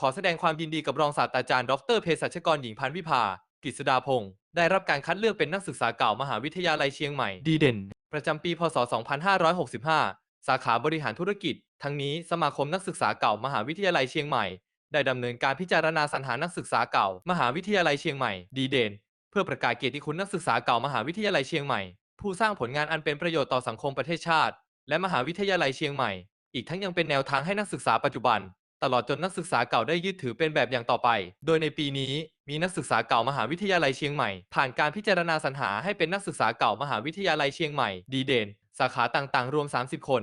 ขอแสดงความยินดีกับรองศาสตราจารย์ ดรเภสัชกรหญิงพันวิภากฤษดาพงศ์ได้รับการคัดเลือกเป็นนักศึกษาเก่ามหาวิทยาลัยเชียงใหม่ ดีเด่น ประจำปี พศ 2565 สาขาบริหารธุรกิจ ทั้งนี้สมาคมนักศึกษาเก่ามหาวิทยาลัยเชียงใหม่ ได้ดำเนินการพิจารณาสรรหานักศึกษาเก่ามหาวิทยาลัยเชียงใหม่ ดีเด่น เพื่อประกาศเกียรติคุณนักศึกษาเก่ามหาวิทยาลัยเชียงใหม่ ผู้สร้างผลงานอันเป็นประโยชน์ต่อสังคมประเทศชาติ และมหาวิทยาลัยเชียงใหม่ อีกทั้งยังเป็นแนวทางให้นักศึกษาปัจจุบัน ตลอดจนนักศึกษาเก่าได้ยึดถือเป็นแบบอย่างต่อไป โดยในปีนี้มีนักศึกษาเก่ามหาวิทยาลัยเชียงใหม่ ผ่านการพิจารณาสรรหาให้เป็นนักศึกษาเก่ามหาวิทยาลัยเชียงใหม่ ดีเด่นสาขาต่างๆ รวม 30 คน